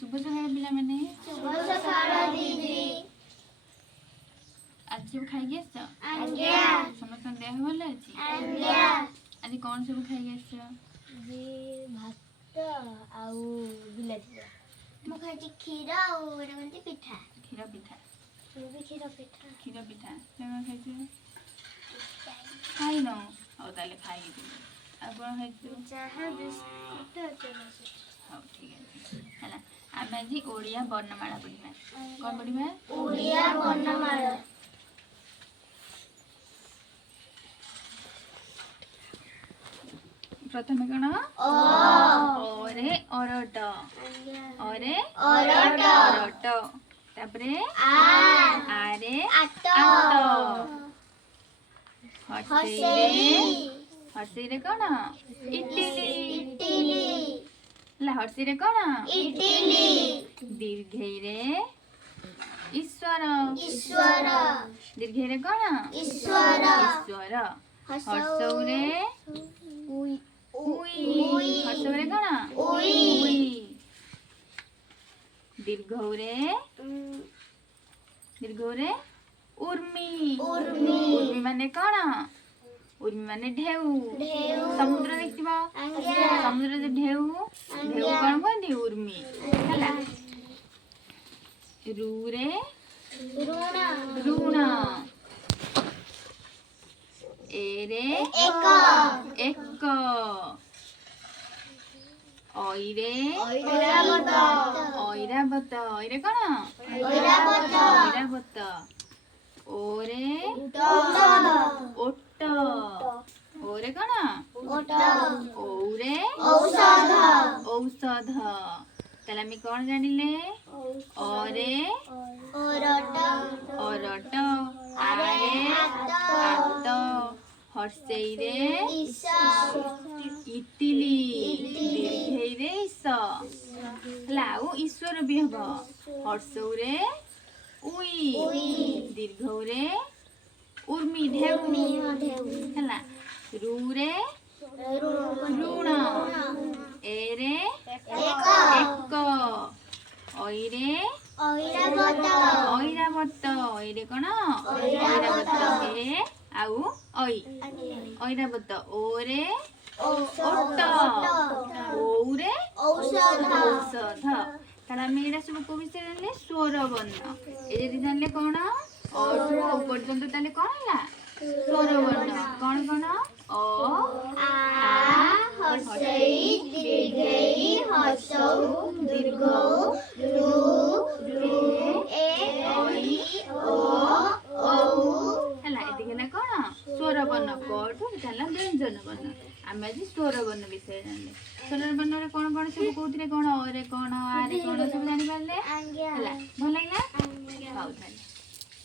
शुभ सकाळ पिलामाने शुभ सकाळ दीदी आज सब खाई आस आज्ञा समस्त देह भल अच्छी आज्ञा आज कौन सब खाई आस जी भात आउ बिलाती मु खाई क्षीर आउ पिठा क्षीर पिठा मु भी क्षीर पिठा खाई खाई न हौ ताले खाई आ कौन खाई चाहा बिस्कुट हाँ ठीक है है आम आज ओडिया वर्णमाला पढ़ा कौन पढ़ा ओडिया वर्णमाला प्रथम कौन ओरे अरट ओरे अरट तापरे आरे आट हर्षी रे कौन इडली हर्षी रे कौन दीर्घई रे ईश्वर दीर्घई रे कौन ईश्वर हर्षौ रे हर्षौ रे कौन दीर्घौ रे उर्मी माने कौन उर्मी माने ढेउ समुद्र देखिबा समुद्र जे ढेउ कौन कहती उर्मी है रू रे ऋण ए रे एक ओई रे ऐरावत ऐरे कौन ऐरावत ओरे ओट ओरे कौन औरे औषध ताले आम कौन जानिले अरे अरट आरे आत हर्षई रे इतिली दीर्घई रे ईश्वर भी हम हर्षौ रे उई दीर्घौ रे उर्मी ढेउ है रू रे ऋण ए रे एक ओई रे ऐरावत ऐरे कौन ऐरावत ए आउ ओई ऐरावत ओरे ओट औरे औषध ताले आम एटा सब को विषय जानले स्वर वर्ण ए जदि जानले कौन अठु औ पर्यंत ताले कौन हला स्वर वर्ण कौन कौन अ आ हर्षई दीर्घई हर्षौ दीर्घौ ऋ ए ऐ ओ औ हला एति गेला कौन स्वर वर्ण कठु ताला व्यंजन वर्ण आम आज स्वर वर्ण विषय जानले स्वर वर्ण रे कौन सब कहउथिले कौन अरे कौन आरे कौन सब जानि पारले हला भल लागला हौ ताले